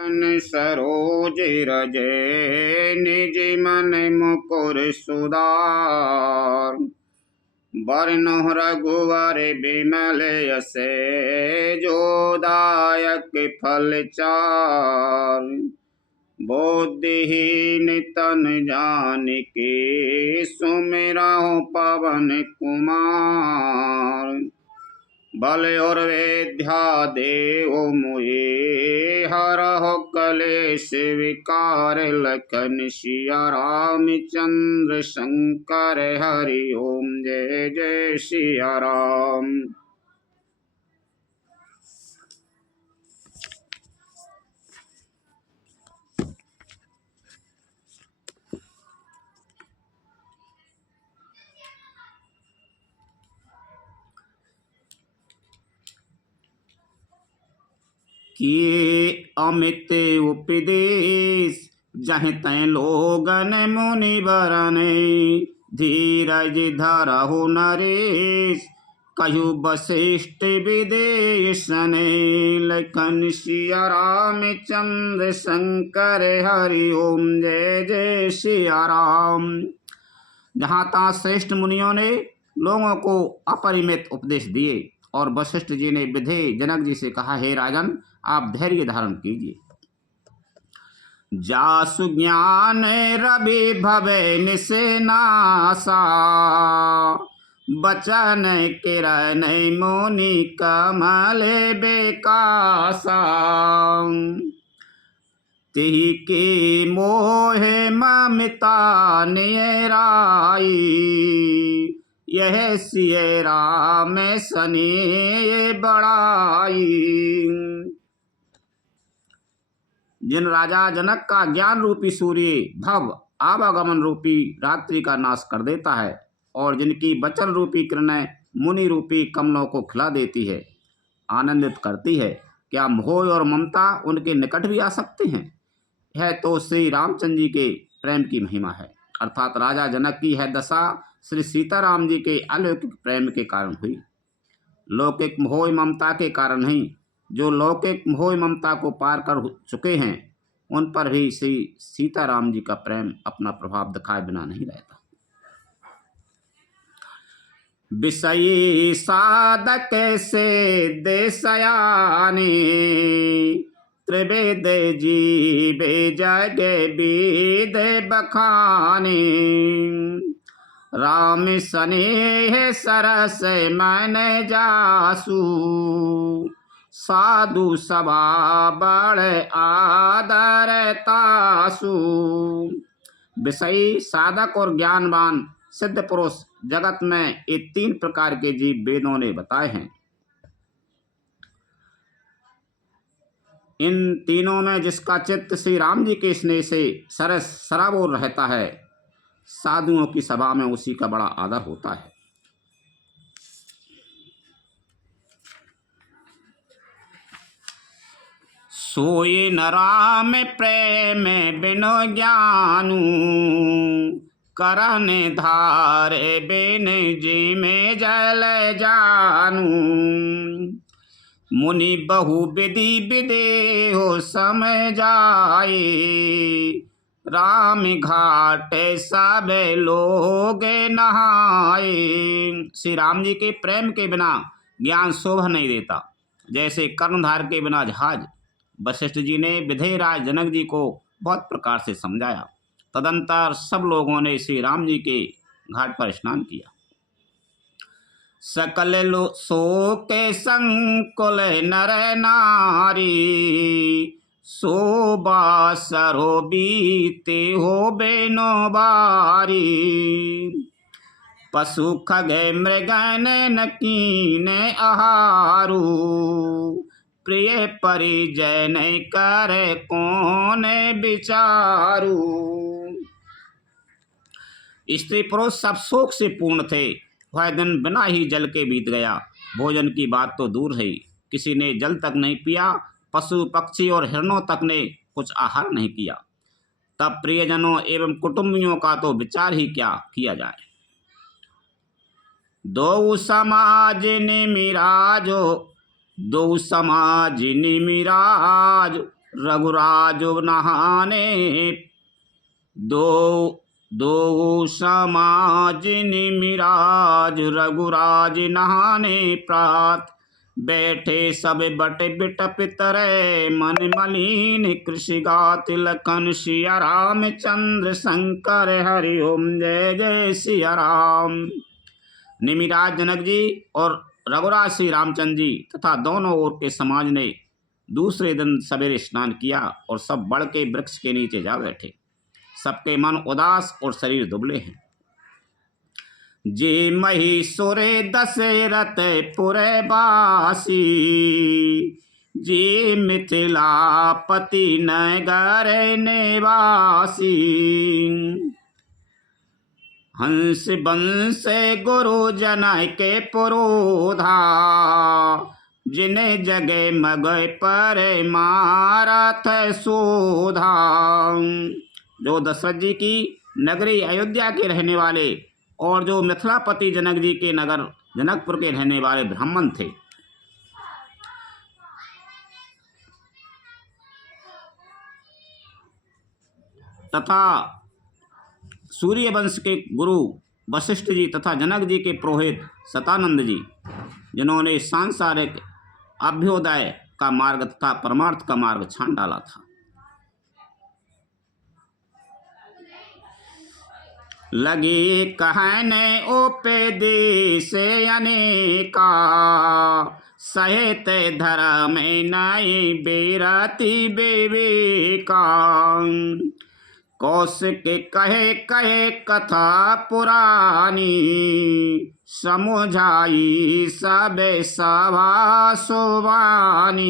सरोज रजे निज मन मुकुर सुधार। बरनौ रघुवर बिमल यसे जो दायक फल चार। बुद्धिहीन तन जानिके सुमिरौ पवन कुमार। बल और विद्या देहु मोहि हरहु कलेश विकार। लखन सिया रामचंद्र शंकर हरि ओम जय जय सिया राम। किए अमित उपदेश जहाँ तै लोगन मुनि बरने। धीरज धरहु नरेश कहु वशिष्ठ विदेशने। लखन सिया रामचंद्र शंकर हरि ओम जय जय सिया राम। जहाँ तहाँ श्रेष्ठ मुनियों ने लोगों को अपरिमित उपदेश दिए और वशिष्ठ जी ने विधेय जनक जी से कहा, हे राजन, आप धैर्य धारण कीजिए। जासु ज्ञान रवि भवे निशनासा। बचन किरण मुनि कमल बेकासा। तिहि के मोहे ममता निराई। यह सिय राम सने बड़ाई। जिन राजा जनक का ज्ञान रूपी सूर्य भव आवागमन रूपी रात्रि का नाश कर देता है और जिनकी वचन रूपी किरणें मुनि रूपी कमलों को खिला देती है, आनंदित करती है, क्या मोह और ममता उनके निकट भी आ सकते हैं? यह तो श्री रामचंद्र जी के प्रेम की महिमा है। अर्थात राजा जनक की यह दशा श्री सीताराम जी के अलौकिक प्रेम के कारण हुई, लौकिक मोह ममता के कारण नहीं। जो लौकिक मोह ममता को पार कर चुके हैं उन पर भी श्री सीताराम जी का प्रेम अपना प्रभाव दिखाए बिना नहीं रहता। विषयी साधक से देशयानी। त्रिवेद जीवे जग वेद बखानी। राम स्नेह सरस मन जासु। साधु सभा बड़ आदर तासु। विषयी, साधक और ज्ञानवान सिद्ध पुरुष जगत में ये तीन प्रकार के जीव वेदों ने बताए हैं। इन तीनों में जिसका चित्त श्री राम जी के स्नेह से सरस सराबोर रहता है, साधुओं की सभा में उसी का बड़ा आदर होता है। सोए न राम प्रेम बिनु ज्ञानू। करन धारे बिन जी में जल जानू। मुनि बहु विधि विदेहो समय जाए। राम घाट सब लोग नहाए। श्री राम जी के प्रेम के बिना ज्ञान शोभा नहीं देता, जैसे कर्णधार के बिना जहाज। वशिष्ठ जी ने विधेय राज जनक जी को बहुत प्रकार से समझाया। तदंतर सब लोगों ने श्री राम जी के घाट पर स्नान किया। सकल शोक संकुल नर नारी। शोभा सरो बीते हो बेनो बारी। पशु खग मृगन नकीन आहारू। प्रिय परिजन कर कौन विचारू। स्त्री पुरुष सब शोक से पूर्ण थे। वह दिन बिना ही जल के बीत गया। भोजन की बात तो दूर है, किसी ने जल तक नहीं पिया। पशु पक्षी और हिरणों तक ने कुछ आहार नहीं किया। तब प्रियजनों एवं कुटुंबियों का तो विचार ही क्या किया जाए। दो समाज निमिराजो। दो समाज निमिराज। रघुराज नहाने दो दो समाज निमिराज। रघुराज नहाने प्रात बैठे सब बट बिटप तरे। मन मलिन कृषि गात लखन सिया राम चंद्र शंकर हरि ओम जय जय सिया राम। निमिराज जनक जी और रघुराज श्री रामचंद्र जी तथा दोनों ओर के समाज ने दूसरे दिन सवेरे स्नान किया और सब बड़ के वृक्ष के नीचे जा बैठे। सबके मन उदास और शरीर दुबले हैं। जे महीसुरे दशरथ पुरे बासी। जे मिथिलापति नगर निवासी। हंस बंस गुरु जन के पुरोधा। जिन्हें जगे मगय पर मारथ सोधा। जो दशरथ जी की नगरी अयोध्या के रहने वाले और जो मिथिलापति जनक जी के नगर जनकपुर के रहने वाले ब्राह्मण थे। तथा सूर्य वंश के गुरु वशिष्ठ जी तथा जनक जी के पुरोहित सतानंद जी, जिन्होंने सांसारिक अभ्युदय का मार्ग तथा परमार्थ का मार्ग छान डाला था। लगे कहने उपदेश अनेका। सहित धर्म नई बेरति विवेका। कौशिक कहे कहे कथा पुरानी। समुझाई सब सभा सुबानी।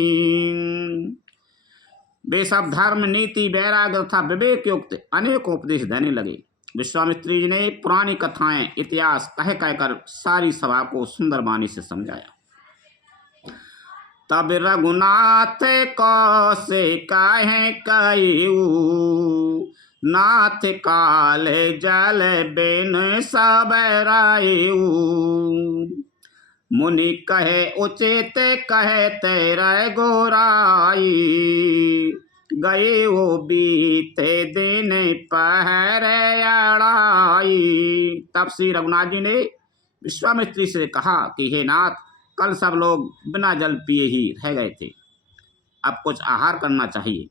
वे सब धर्म नीति वैराग्य तथा विवेक युक्त अनेक उपदेश देने लगे। विश्वामित्र जी ने पुरानी कथाएं इतिहास कह कहकर सारी सभा को सुंदर वाणी से समझाया। तब रघुनाथ कौशिक कहे कयू। नाथ काल जल बिन सब रायू। मुनि कहे उचित कहे तेरे गोराई। गए वो बीते दिन पहर अड़ाई। तब श्री रघुनाथ जी ने विश्वामित्री से कहा कि हे नाथ, कल सब लोग बिना जल पिए ही रह गए थे, अब कुछ आहार करना चाहिए।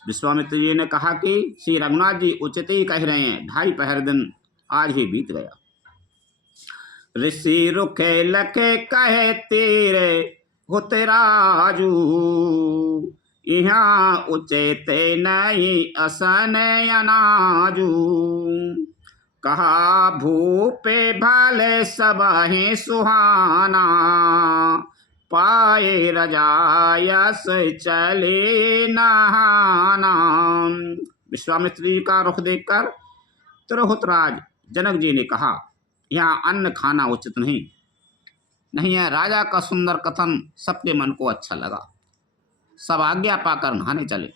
विश्वामित्र जी ने कहा कि श्री रघुनाथ जी उचित ही कह रहे हैं, 2.5 पहर दिन आज ही बीत गया। ऋषि रुखे लखे कहे तेरे होते राजू। यहाँ उचित नहीं असन अनाजू। कहा भूपे भले सबहि सुहाना। पाए रजायस चले नहाना। विश्वामित्र जी का रुख देखकर तिरहुतराज जनक जी ने कहा, यहाँ अन्न खाना उचित नहीं है। राजा का सुंदर कथन सबके मन को अच्छा लगा। सब आज्ञा पाकर नहाने चले।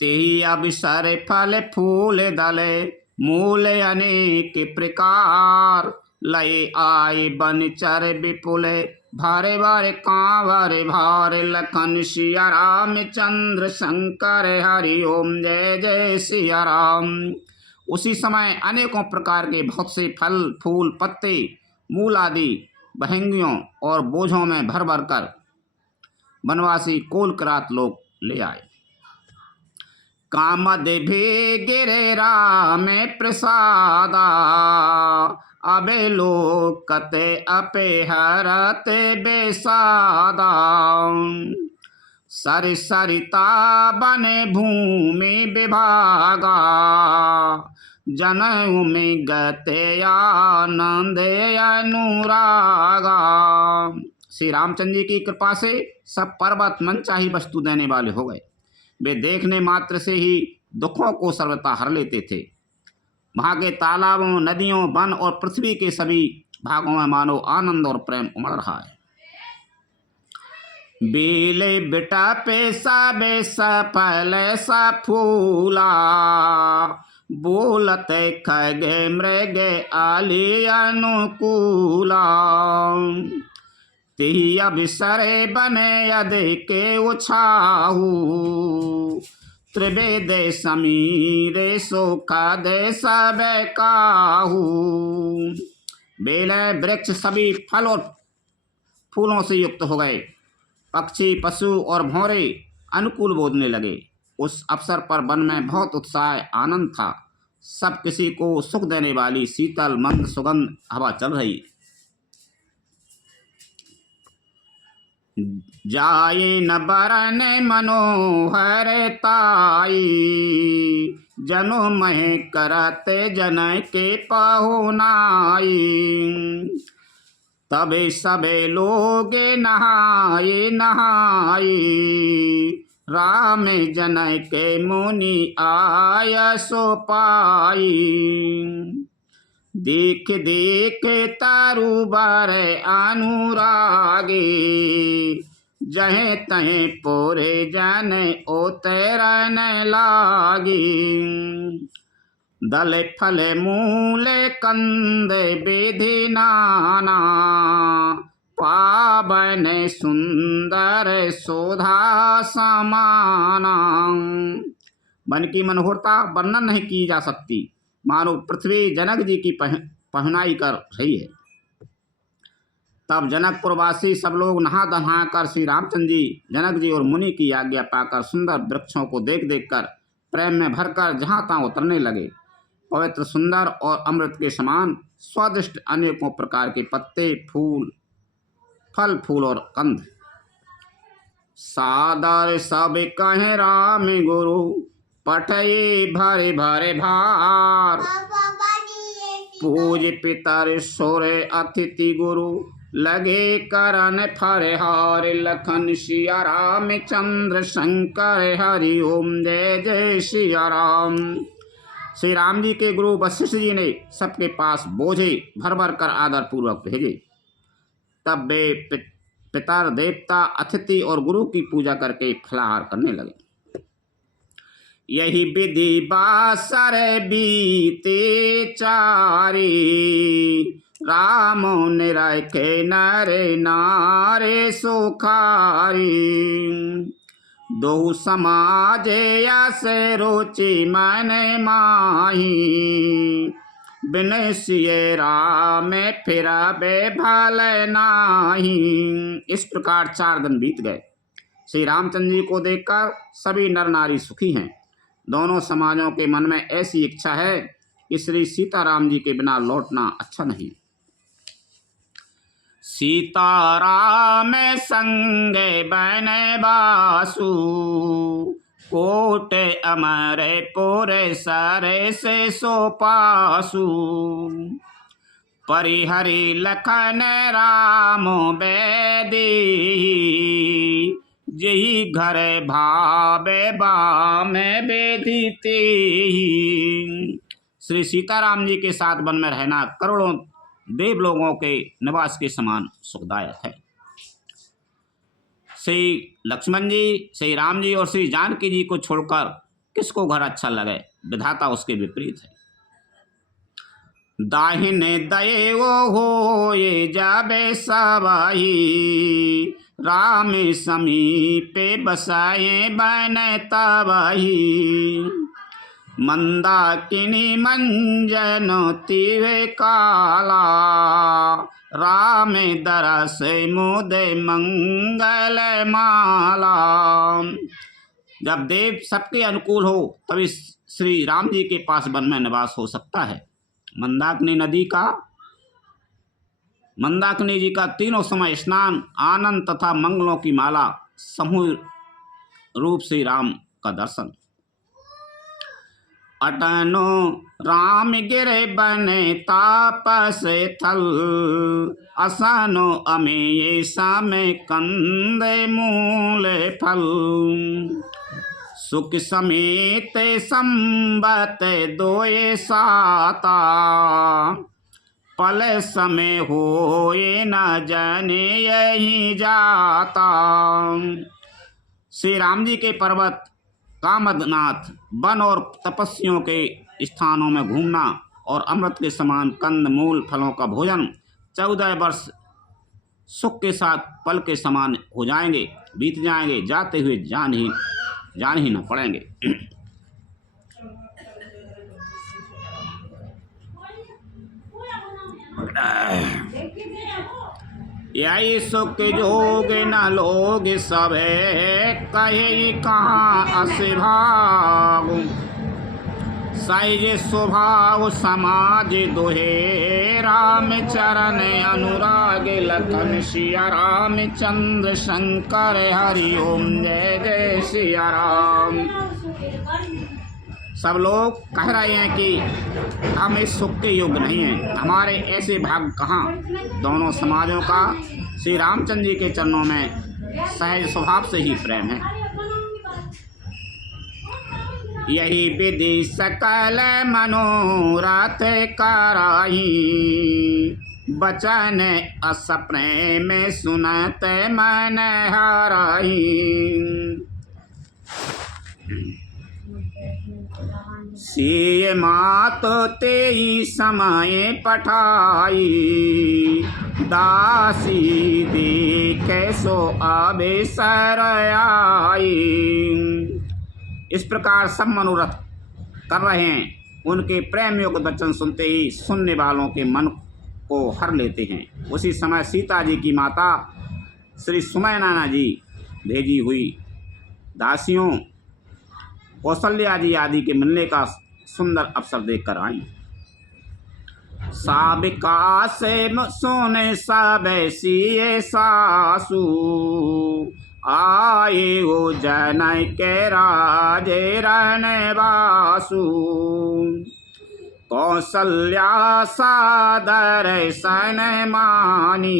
तेही अवसर फल फूल दले। मूल अनेक प्रकार। लय आए बनचर विपुल। भारे भारे कांवर भार। लखन सिया राम चंद्र शंकर हरि ओम जय जय सिया राम। उसी समय अनेकों प्रकार के बहुत से फल फूल पत्ते मूल आदि बहंगियों और बोझों में भर भर कर वनवासी कोलकरात लोग ले आए। कामद भी गिरे राम प्रसादा। अबे लोकते अपे हरते बेसादा। सर सरिता बने भूमि विभागा। जनऊ में गते आनंद अनुरागा। श्री रामचंद्र जी की कृपा से सब पर्वत मनचाही वस्तु देने वाले हो गए। वे देखने मात्र से ही दुखों को सर्वथा हर लेते थे। वहाँ के तालाबों नदियों वन और पृथ्वी के सभी भागों में मानो आनंद और प्रेम उमड़ रहा है। बेले बेटा पैसा बेसा फल सा फूला। बोलते खगे मृगे आली अनुकूला। तेहि अभिसरे बने यदि के उछाहू त्रिवेदे समीरे सोखा दे सब काहू। बेल वृक्ष सभी फल और फूलों से युक्त हो गए। पक्षी पशु और भौरे अनुकूल बोलने लगे। उस अवसर पर वन में बहुत उत्साह आनंद था। सब किसी को सुख देने वाली शीतल मंद सुगंध हवा चल रही। जाए न बरन मनोहर ताई जनो मह करते जन के पहुनाई। तबे सबे लोग नहाए नहाए राम जन के मुनि आय सो पाई। देख देख तारू बार अनुरागे जहे तहे पोरे जन ओ तेरन लागी। दल फल मूल कंद विधि नाना पावन सुंदर शोधा समाना। वन की मनोहरता वर्णन नहीं की जा सकती, मानो पृथ्वी जनक जी की पहनाई कर रही है। तब जनकपुरवासी सब लोग नहा धहा कर श्री रामचंद्र जी, जनक जी और मुनि की आज्ञा पाकर सुंदर वृक्षों को देख देख कर प्रेम में भरकर जहाँ तहाँ उतरने लगे। पवित्र सुंदर और अमृत के समान स्वादिष्ट अनेकों प्रकार के पत्ते फूल फल फूल और कंद। सादर सब कहे राम गुरु पठये भरे भरे भार। पूज पितर सोरे अतिथि गुरु लगे करन फरहार। लखन सिया राम चंद्र शंकर हरि ओम जय जय सिया राम। श्री राम जी के गुरु वशिष्ठ जी ने सबके पास बोझे भर भर कर आदर पूर्वक भेजे। तब वे पितर देवता अतिथि और गुरु की पूजा करके फलाहार करने लगे। यही विधि बासर बीते चारी राम ने रखे नरे नारे सुखारी। दो समाज से रुचि मन माही बिन सिए राम फिरा बे भल नाही। इस प्रकार 4 दिन बीत गए। श्री रामचंद्र जी को देखकर सभी नर नारी सुखी हैं। दोनों समाजों के मन में ऐसी इच्छा है कि श्री सीताराम जी के बिना लौटना अच्छा नहीं। सीताराम संग बन बासु कोट अमर पुर सरे से सो पासु। परिहरि लखन राम बेदी जही घर भावे बाम बेदीते। श्री सीताराम जी के साथ वन में रहना करोड़ों देव लोगों के निवास के समान सुखदायक है। श्री लक्ष्मण जी, श्री राम जी और श्री जानकी जी को छोड़कर किसको घर अच्छा लगे, विधाता उसके विपरीत है। दाहिने दये वो हो ये जाबे सवाही राम समीपे बसाए बन तबाही। मंदाकिनी मंजन तिवे काला राम दरस मोदे मंगल माला। जब देव सबके अनुकूल हो तभी श्री राम जी के पास वन में निवास हो सकता है। मंदाकिनी जी का तीनों समय स्नान आनंद तथा मंगलों की माला समूह रूप श्री राम का दर्शन। अटनो राम गिरे बने तापस थल असनो अमे ये सामे कंद मूल फल। सुख समेत संबत दोए साता पल समय होए न जाने यही जाता। श्री राम जी के पर्वत कामदनाथ वन और तपस्वियों के स्थानों में घूमना और अमृत के समान कंद मूल फलों का भोजन 14 वर्ष सुख के साथ पल के समान हो जाएंगे, बीत जाएंगे, जाते हुए जान ही न पड़ेंगे। यही सुख जोग न लोग सब कहे कहाँ असभाग, सहज स्वभाव समाज दोहे राम चरण अनुराग लखन सिया रामचंद्र शंकर हरि ओम जय जय सिया राम। सब लोग कह रहे हैं कि हम इस सुख के योग्य नहीं हैं, हमारे ऐसे भाग कहाँ। दोनों समाजों का श्री रामचंद्र जी के चरणों में सहज स्वभाव से ही प्रेम है। यही विधि सकल मनोरथ कराई, बचन असपने में सुनत मन हराई। सिय मात तेई समय पठाई, दासी देखे सो आबे सर आई। इस प्रकार सब मनोरथ कर रहे हैं। उनके प्रेम युक्त वचन सुनते ही सुनने वालों के मन को हर लेते हैं। उसी समय सीता जी की माता श्री सुमैना जी भेजी हुई दासियों कौशल्या जी आदि के मिलने का सुंदर अवसर देखकर आई। साबिका से सोने सब सिए सासू, आए हो जनय के राजे रनवासु। कौशल्या सादर सन मानी,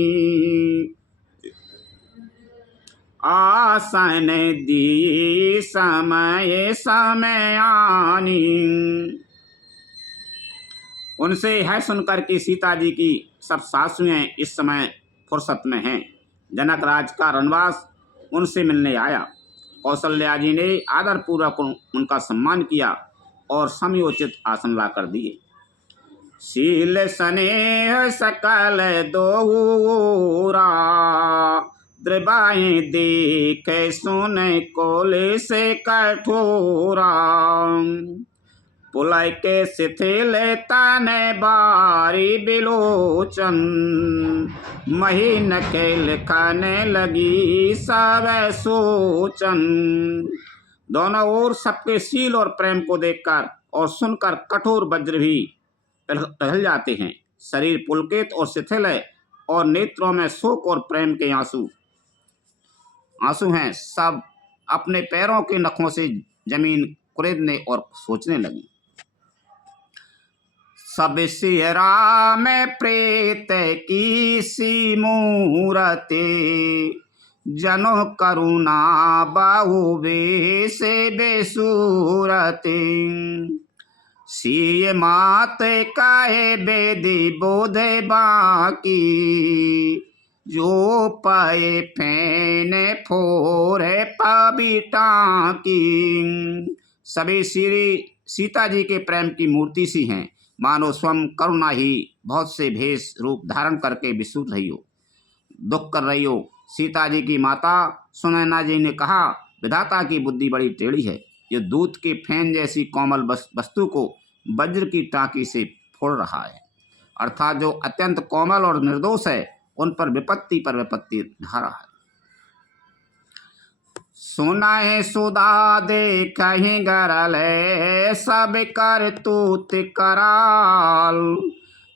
आसन दी समय समय आनी। उनसे है सुनकर कि सीता जी की सब सासुएं इस समय फुर्सत में हैं। जनक राज का रनवास उनसे मिलने आया। कौशल्या जी ने आदर पूर्वक उनका सम्मान किया और समयोचित आसन ला कर दिए। शील स्नेह सकल दोहरा, द्रबाएं देखे सुने कोले से कठोरा। पुलय के शिथिल तने बारी बिलोचन, महीन के लिखने लगी सब सोचन। दोनों ओर सबके शील और प्रेम को देखकर और सुनकर कठोर वज्र भी टहल जाते हैं। शरीर पुलकित और शिथिल है और नेत्रों में शोक और प्रेम के आंसू हैं। सब अपने पैरों के नखों से जमीन कुरेदने और सोचने लगी। सब सिहरा में प्रेत की सी मूरते, जनो करुणा बाहुबे से बेसूरते। सिय मात काहे बेदी बोधे बाकी, जो पाए फैने फोरे पबिटा की। सभी श्री सीता जी के प्रेम की मूर्ति सी हैं, मानो स्वयं करुणा ही बहुत से भेष रूप धारण करके विसूर रही हो, दुख कर रही हो। सीता जी की माता सुनैना जी ने कहा, विधाता की बुद्धि बड़ी टेढ़ी है। ये दूध के फैन जैसी कोमल वस्तु को वज्र की टाँकी से फोड़ रहा है। अर्थात जो अत्यंत कोमल और निर्दोष है, उन पर विपत्ति ढा रहा है। सुनाए सुधा दे कहीं गरल, सब कर तूत कराल।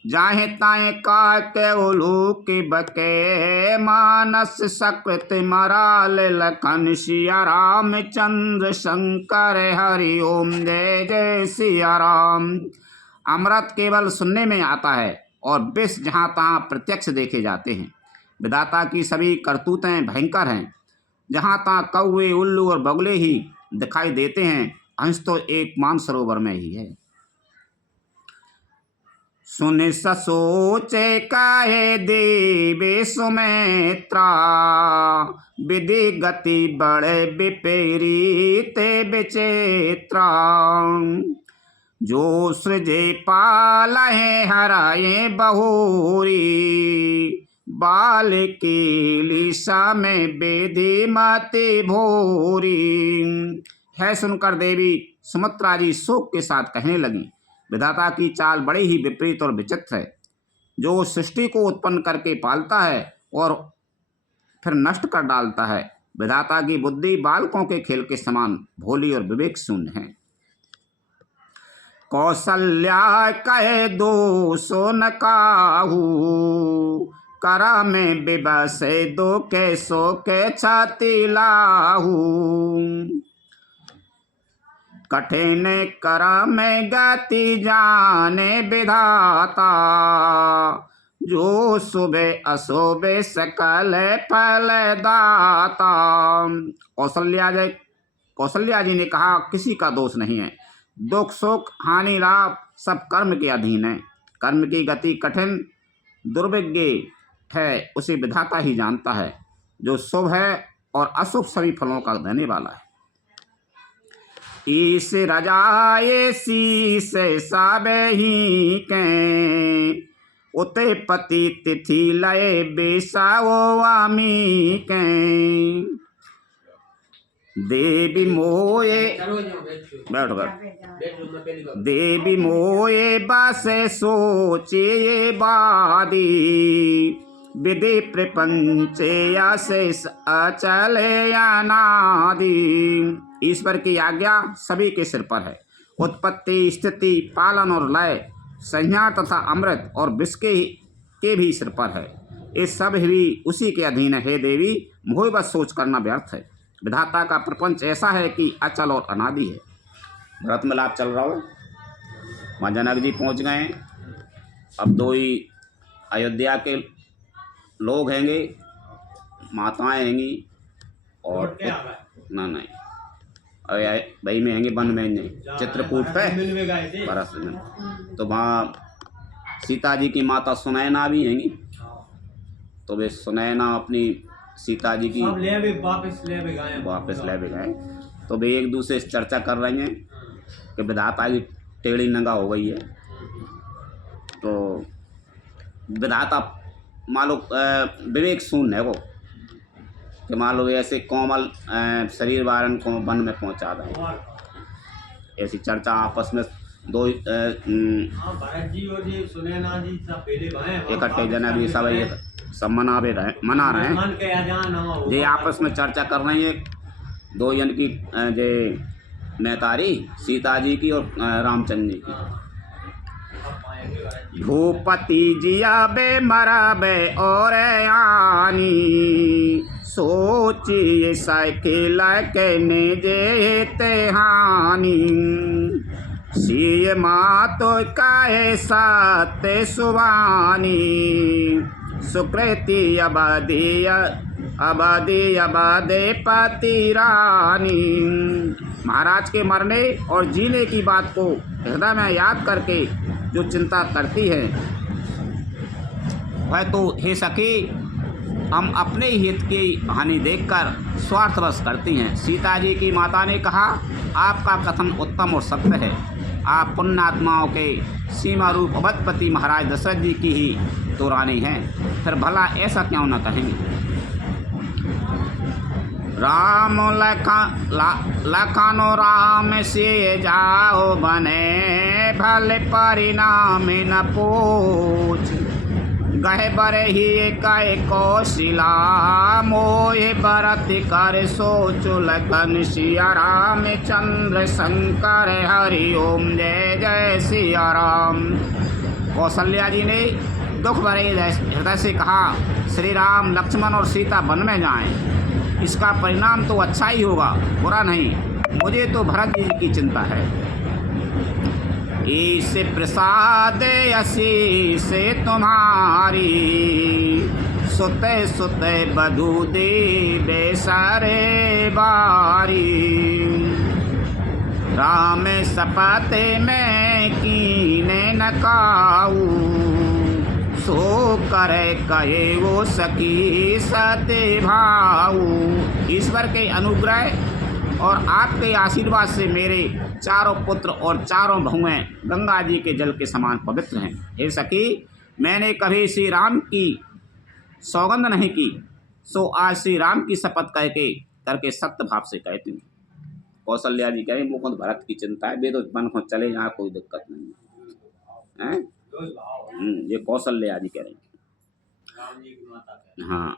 जाहे ताए का के उलू के बके, मानस सकृत मराल। लखन सिया रामचंद्र शंकर हरि ओम जय जय सिया राम। अमृत केवल सुनने में आता है और विष जहाँ तहाँ प्रत्यक्ष देखे जाते हैं। विधाता की सभी करतूतें भयंकर हैं। जहाँ तहाँ कौवे उल्लू और बगुले ही दिखाई देते हैं, हंस तो एक मानसरोवर में ही है। सुन सोचे काहे देवे सुमित्रा, विधि गति बड़े विपरीत विचित्रा। जो सृजे पालहे हराए बहुरी, बाल की लिशा में बेदी मति भोरी। है सुनकर देवी सुमित्रा जी शोक के साथ कहने लगी, विधाता की चाल बड़ी ही विपरीत और विचित्र है। जो सृष्टि को उत्पन्न करके पालता है और फिर नष्ट कर डालता है। विधाता की बुद्धि बालकों के खेल के समान भोली और विवेक शून्य है। कौशल्या कहे दो सो न काहू, करा में विवश दो के सो के छाती लाहू। कठिन करा में गति जाने विधाता, जो सुबह अशोभे सकल फल दाता। कौशल्या जी ने कहा, किसी का दोष नहीं है। दुख सुख हानि लाभ सब कर्म के अधीन है। कर्म की गति कठिन दुर्विज्ञ है, उसे विधाता ही जानता है, जो शुभ है और अशुभ सभी फलों का देने वाला है। ईश रजाए शीस सब ही के, उते पति तिथि लय बेसाओ आमी के। देवी मोए बैठ देवी मोए बस सोचे बादी, विधि प्रपंच अशेष अचले अनादि। ईश्वर की आज्ञा सभी के सिर पर है। उत्पत्ति स्थिति पालन और लय, संज्ञा तथा अमृत और विष के भी सिर पर है। ये सब भी उसी के अधीन है। हे देवी, मोह बस सोच करना व्यर्थ है। विधाता का प्रपंच ऐसा है कि अचल और अनादि है। भरत मिलाप चल रहा हो, वहाँ जनक जी पहुँच गए। अब दो ही अयोध्या के लोग हैंगे, माताएं हैंगी और नहीं भाई में हैंगे, वन में नहीं, चित्रकूट पे बरस में। तो वहाँ सीता जी की माता सुनैना भी हैंगी। तो वे सुनैना अपनी सीता जी की वापस ले भी गए। तो वे एक दूसरे से चर्चा कर रही हैं कि विधाता की टेढ़ी नंगा हो गई है। तो विधाता मान लो विवेक शून्य है वो, कि मान लो ऐसे कोमल शरीर वारन को वन में पहुंचा दें। ऐसी चर्चा आपस में दो इकट्ठे जना भी सब मना रहे हैं। ये आपस में चर्चा कर रही है दो जन की, जे मैतारी सीता जी की और रामचंद्र जी की। भूपति जिया बे मरा बे और आनी, सोचिए साइकिल के ने हानि। सीय माँ तो काहे सात सुवानी, सुकृति अबादे पति रानी। महाराज के मरने और जीने की बात को हृदय में याद करके जो चिंता करती है, वह तो हे सखी हम अपने हित की हानि देखकर स्वार्थवश करती हैं। सीता जी की माता ने कहा, आपका कथन उत्तम और सत्य है। आप पुण्यात्माओं के सीमा रूप अवधपति महाराज दशरथ जी की ही तो रानी हैं, फिर भला ऐसा क्यों न कहेंगे। राम लखनो राम से जाओ बने, भले परिणाम न पूछ। गहे बरे ही कहे कौशिला, मोहे बरत कर सोचो लखन। सिया राम चंद्र शंकर हरि ओम, जय जय सिया राम। कौशल्या जी ने दुख भरे हृदय से कहा, श्री राम लक्ष्मण और सीता वन में जाएं, इसका परिणाम तो अच्छा ही होगा, बुरा नहीं। मुझे तो भरत जी की चिंता है। ईश प्रसाद आशीष तुम्हारी, सुते सुते बधू दे सारे बारी। राम सपते में कीने न काऊ, सो करे कहे वो सखी सते भाऊ। ईश्वर के अनुग्रह और आपके आशीर्वाद से मेरे चारों पुत्र और चारों बहुएं गंगा जी के जल के समान पवित्र हैं। हे सखी, मैंने कभी श्री राम की सौगंध नहीं की, सो आज श्री राम की शपथ करके सत्य भाव से कहती हूँ। कौशल्या जी कह रहे मुकुंद भरत की चिंता है, वे तो मन को चले यहाँ, कोई दिक्कत नहीं है। ये कौशल्या जी कह रहे हैं। हाँ,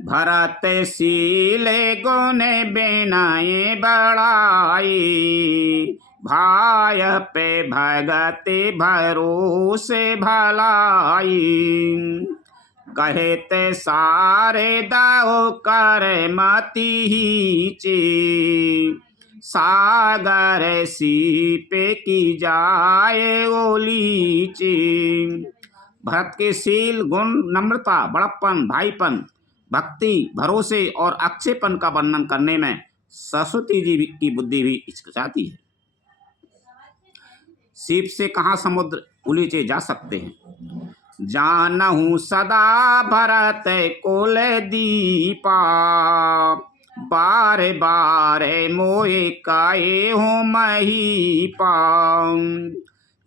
भरत शीले गुण बिनय बड़ाई, भाय पे भगति भरोसे भलाई, कहते सारे दाओ कर मति हीचे, सागर सीपे की जाए ओलीचे। भरत के शील गुण, नम्रता, बड़प्पन, भाईपन, भक्ति, भरोसे और अच्छेपन का वर्णन करने में सरस्वती जी की बुद्धि भी हिचकिचाती है। सीप से कहाँ समुद्र उलीचे जा सकते हैं। जानहु सदा भरत कुल दीपा, बारे बारे मोहे काए हो महीपा,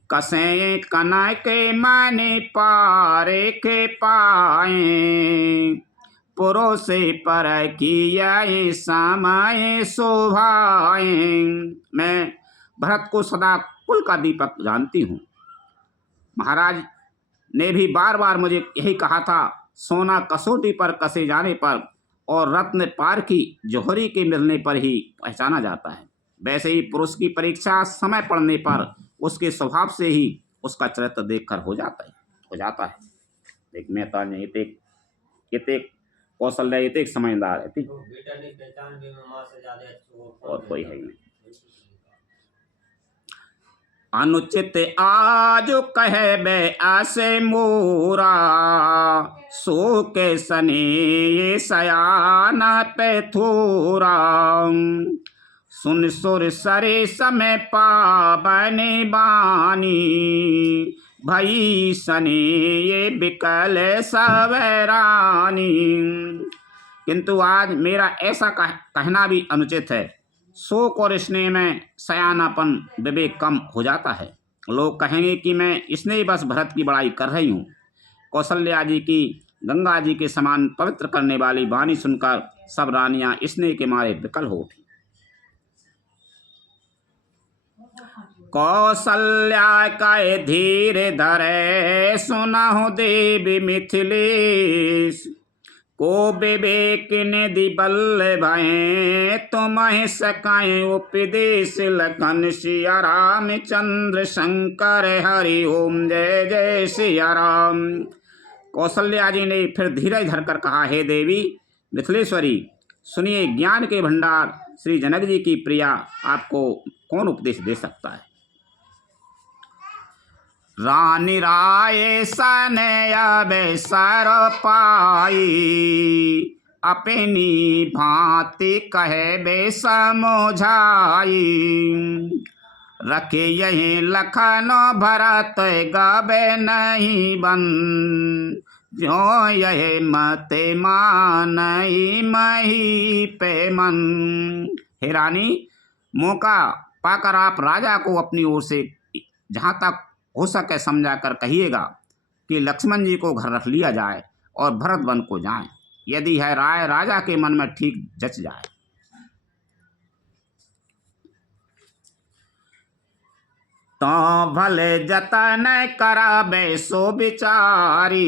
कसे कनक के मने पारे के पाए, पुरो से पर किया समय शोभाए। मैं भरत को सदा कुल का दीपक जानती हूँ। महाराज ने भी बार बार मुझे यही कहा था, सोना कसौटी पर कसे जाने पर और रत्न पार की जौहरी के मिलने पर ही पहचाना जाता है। वैसे ही पुरुष की परीक्षा समय पड़ने पर उसके स्वभाव से ही उसका चरित्र देखकर हो जाता है। देख मेहता ने इतने कौशल्या इतने समझदार है और कोई है नहीं। अनुचित आज कहे बे आसे मोरा, सो के सने ये सयाना पे थोरा, सुन सुर सरे समय पाबने बानी, भई सने ये बिकल सवरानी। किंतु आज मेरा ऐसा कहना भी अनुचित है। शोक और स्नेह में सयानापन विवेक कम हो जाता है। लोग कहेंगे कि मैं स्नेह बस भरत की बड़ाई कर रही हूँ। कौशल्या जी की गंगा जी के समान पवित्र करने वाली वाणी सुनकर सब रानियां स्नेह के मारे विकल हो उठी। कौशल्या का धीरे धरे सुनहु देवी मिथिलेश, को विवेक निधि बल्लभाए, तुम्हें सकाए उपदेश लखन सिया रामचंद्र शंकर हरि ओम जय जय सिया राम। कौशल्या जी ने फिर धीरज धरकर कहा, हे देवी मिथिलेश्वरी, सुनिए, ज्ञान के भंडार श्री जनक जी की प्रिया आपको कौन उपदेश दे सकता है। रानी राय सने अबे सर पाई, अपनी भांति कहे बे समझाई, रखे यही लखन भरत गबे नहीं बन, जो यह मते मानई मही पे मन। हे रानी, मौका पाकर आप राजा को अपनी ओर से जहाँ तक हो सके समझाकर कहिएगा कि लक्ष्मण जी को घर रख लिया जाए और भरत वन को जाएं, यदि है राय राजा के मन में ठीक जच जाए। तो भले जतन कराबे सो बिचारी,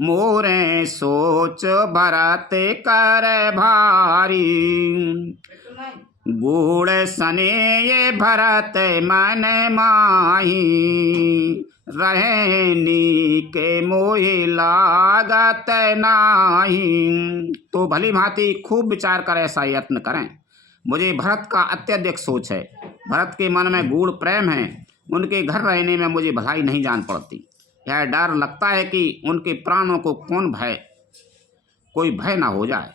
मोरे सोच भरत कर भारी, गुड़ सने ये भरत मन माही, रहनी के मोहि लागत नाही। तो भली भांति खूब विचार कर ऐसा यत्न करें। मुझे भरत का अत्यधिक सोच है। भरत के मन में गूढ़ प्रेम है। उनके घर रहने में मुझे भलाई नहीं जान पड़ती। यह डर लगता है कि उनके प्राणों को कोई भय ना हो जाए।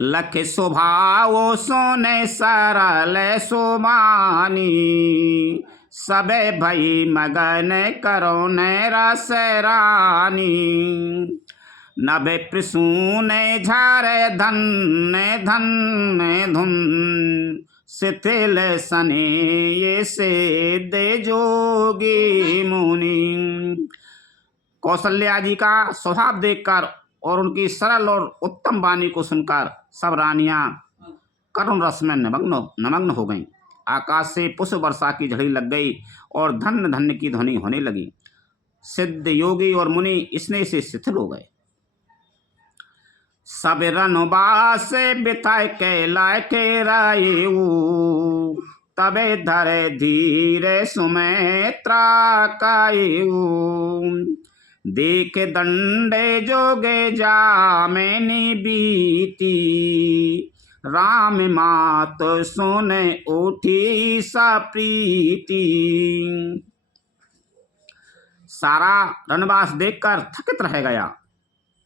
लख स्वभाव सोने सरल सुमानी, सबे भई मगन करो न रस रानी, नभे प्रसून झारे धन धन धुन, शिथिल सने ये से दे जोगी मुनि। कौशल्या जी का स्वभाव देखकर और उनकी सरल और उत्तम वाणी को सुनकर सब रानियां करुण रस में नमग्न हो गईं। आकाश से पुष्प वर्षा की झड़ी लग गई और धन्य धन्य की ध्वनि होने लगी। सिद्ध योगी और मुनि स्नेह से शिथिल हो गए। सब रनबास बिताए कैलाय के रायऊ, तबे धरे धीरे सुमित्रा कायऊ। देख दंडे जोगे जामिनी बीती, राम मात सुने उठी सा प्रीति। सारा रनवास देखकर थकित रह गया,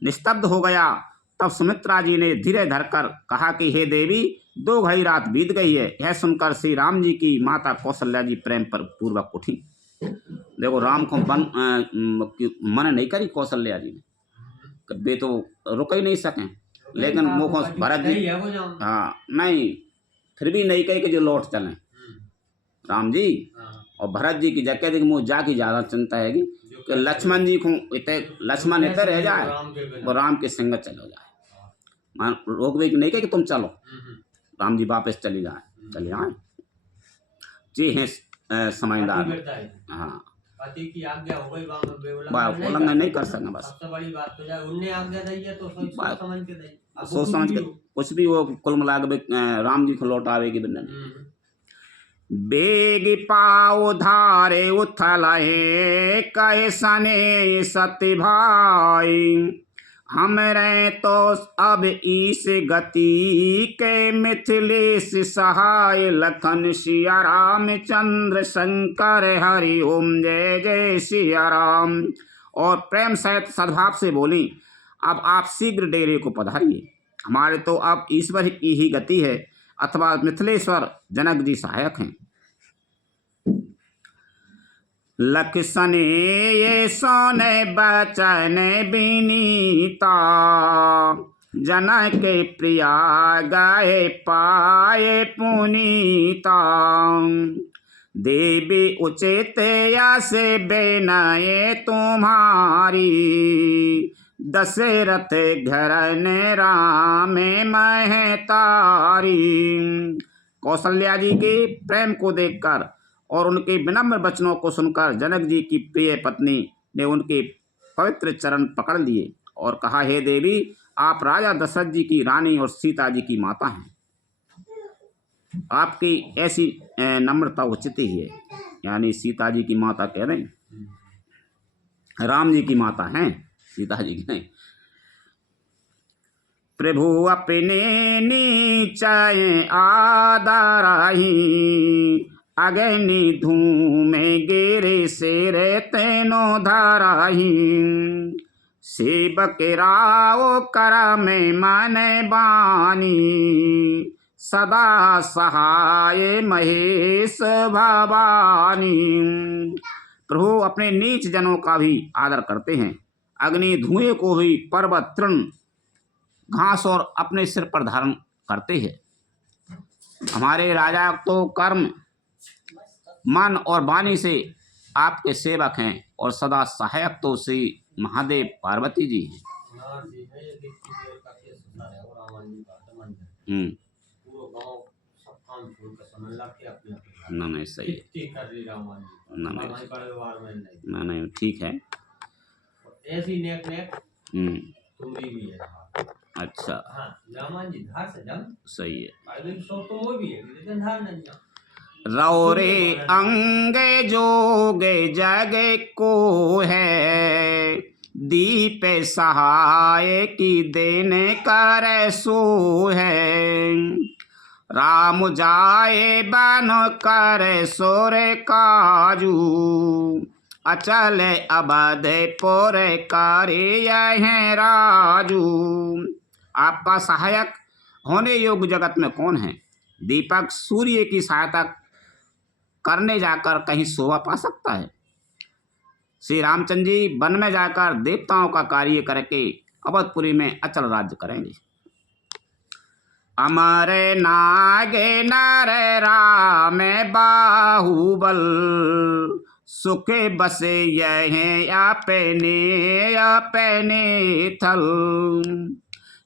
निस्तब्ध हो गया। तब सुमित्रा जी ने धीरे धरकर कहा कि हे देवी, 2 घड़ी रात बीत गई है। यह सुनकर श्री राम जी की माता कौशल्या जी प्रेम पर पूर्वक उठी। देखो, राम को मन नहीं करी कौशल्या जी ने, वे तो रुक ही नहीं सके, लेकिन मुखों भरत जी, हाँ नहीं, फिर भी नहीं कही कि जो लौट चलें राम जी। और भरत जी की जगह देख मुँह जाकी ज़्यादा चिंता है कि लक्ष्मण जी को लक्ष्मण इतने रह जाए, वो राम के संग चलो जाए। मान रोक भी नहीं कहे कि तुम चलो, राम जी वापस चले जाए जी हैं समझदार। हाँ, पति की आज्ञा हो गई, उल्लंघन नहीं कर सकना। बस सबसे बड़ी बात तो जाए उनने आज्ञा दी है तो सोच समझ के दी, सोच समझ के कुछ भी वो कुल मिला के राम जी को लौट आवेगी बिना। बेग पाओ धारे उथल है, कहे सने सत्य भाई। हमरे तो अब इस गति के मिथिलेश सहाय। लखन सिया रामचंद्र शंकर हरि ओम जय जय सिया राम। और प्रेम सहित सद्भाव से बोली, अब आप शीघ्र डेरे को पधारिए। हमारे तो अब ईश्वर की ही गति है, अथवा मिथिलेश्वर जनक जी सहायक हैं। लक्षण ये सोने बचन बिनीता, जनक के प्रिया गाये पाए पुनीता। देवी उचित यस बेनये तुम्हारी, दशरथ घर ने राम महतारी। कौशल्या जी के प्रेम को देखकर और उनके विनम्र वचनों को सुनकर जनक जी की प्रिय पत्नी ने उनके पवित्र चरण पकड़ लिए और कहा, हे देवी, आप राजा दशरथ जी की रानी और सीता जी की माता हैं। आपकी ऐसी नम्रता उचित ही है। यानी सीता जी की माता कह रहे हैं, राम जी की माता हैं, सीता जी की नहीं। प्रभु अपने नीचाए आदराही, अग्नि धूमे गिरे सिर तेनो धराही। सेवक राव कर में मन बानी, सदा सहाय महेश भवानी। प्रभु अपने नीच जनों का भी आदर करते हैं, अग्नि धुएं को भी, पर्वत तृण घास और अपने सिर पर धारण करते हैं। हमारे राजा तो कर्म मन और वाणी से आपके सेवक हैं और सदा सहायक तो श्री महादेव पार्वती जी हैं। नहीं सही है, नहीं ठीक है। ऐसी नेक नेक तुम्हारी भी है। अच्छा, हाँ, रामान जी धार से जम सही है। अगले सो तो वो भी है, लेकिन धार नहीं है। रौरे अंगे जोगे जगे को है, दीप सहाय की देने कर सो है। राम जाए बन कर सोर काजू, अचल अबध पोर कार्य राजू। आपका सहायक होने योग्य जगत में कौन है? दीपक सूर्य की सहायता करने जाकर कहीं शोभा पा सकता है? श्री रामचंद्र जी वन में जाकर देवताओं का कार्य करके अवधपुरी में अचल राज्य करेंगे। अमर नागे नर राम बाहुबल, सुख बसे यह अपने थल,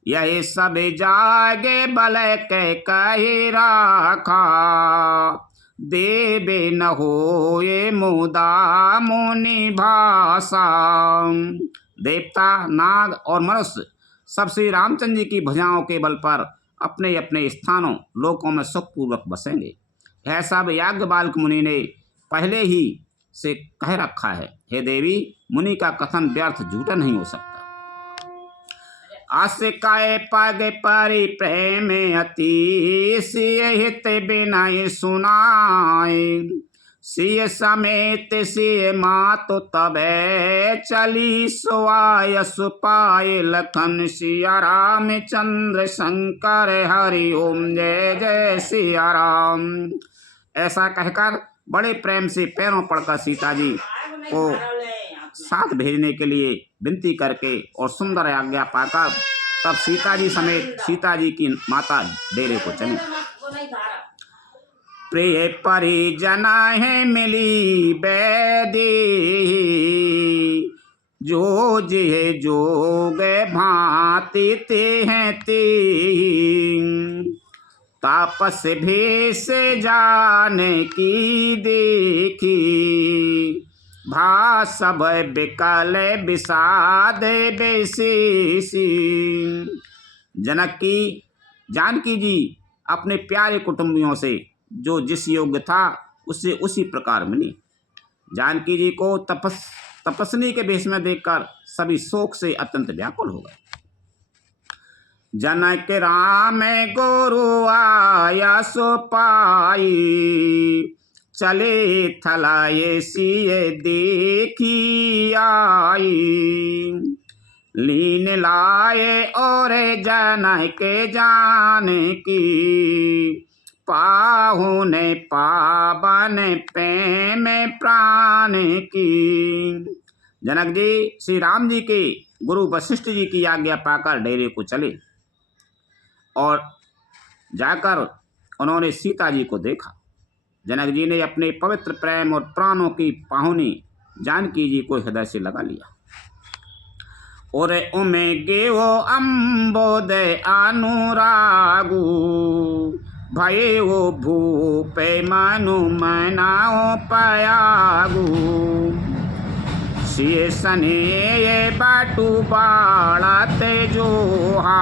यही सब जागे बल के कही राखा, देवे न हो ये मुदा मुनि भाषा। देवता, नाग और मनुष्य सब श्री रामचंद्र जी की भुजाओं के बल पर अपने अपने स्थानों लोकों में सुखपूर्वक बसेंगे। यह सब याज्ञवल्क्य मुनि ने पहले ही से कह रखा है। हे देवी, मुनि का कथन व्यर्थ झूठा नहीं हो सकता। आशिकाए पग परि प्रेम अति, सिय हित बिनय सुनाए, सिय समेत सिय मातु तबे, चली सुआय सुपाय लखन सिया रामचंद्र शंकर हरि ओम जय जय सिया राम। ऐसा कहकर बड़े प्रेम से पैरों पड़कर सीता जी को साथ भेजने के लिए विनती करके और सुंदर आज्ञा पाकर तब सीता जी समेत सीता जी की माता डेरे को चली। प्रिय परिजन है मिली बैदी, जो जिहे जोग भांति ते हैं ते, तापस भेष जान की देखी, भा सब बिकल विषाद बेशेषी। जानकी जी अपने प्यारे कुटुंबियों से जो जिस योग्य था उससे उसी प्रकार मिली। जानकी जी को तपस्वी के भेष में देखकर सभी शोक से अत्यंत व्याकुल हो गए। जनक राम गुरु आया सो पाई, चले थलाए सिए देखी आई, लीन लाए और जनक जान की, पाहुन पावन प्रेम प्राण की। जनक जी श्री राम जी के गुरु वशिष्ठ जी की आज्ञा पाकर डेरे को चले और जाकर उन्होंने सीता जी को देखा। जनक जी ने अपने पवित्र प्रेम और प्राणों की पाहुनी जानकी जी को हृदय से लगा लिया। और उमे गे वो अम्बोदय अनुरागु, भये वो भूपे मनु मनाओ पयागु, सिए सने ये बाटू बाड़त जोहा,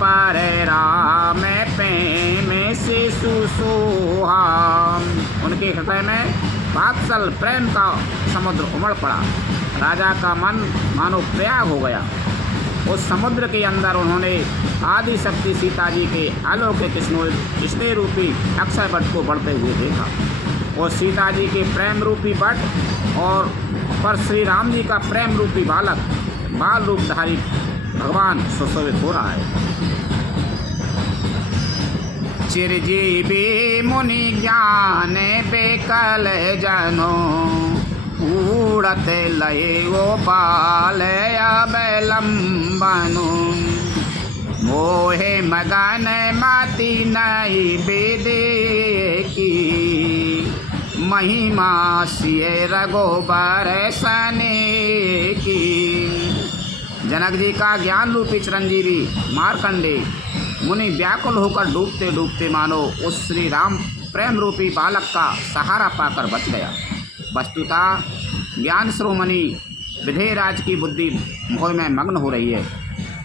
पर राम प्रेम से सुसोहा। उनके हृदय में वात्सल प्रेम का समुद्र उमड़ पड़ा। राजा का मन मानो प्रयाग हो गया। उस समुद्र के अंदर उन्होंने आदि शक्ति सीता जी के अलौकिक स्नेह रूपी अक्षय वट को बढ़ते हुए देखा। और सीता जी के प्रेम रूपी वट और पर श्री राम जी का प्रेम रूपी बालक बाल रूपधारी भगवान सुशोभित हो रहा है। चिरजीवी मुनि ज्ञान बेकल जनो, उड़त लय वो बाल अवलंबनु, मोहे मगन माती नई बेदे की, महिमा सिय रघुबर सने की। जनक जी का ज्ञान रूपी चिरंजीवी मार्कंडे मुनि व्याकुल होकर डूबते डूबते मानो उस श्री राम प्रेम रूपी बालक का सहारा पाकर बच गया। वस्तुतः ज्ञान श्रोमणि विधेयराज की बुद्धि मोह में मग्न हो रही है।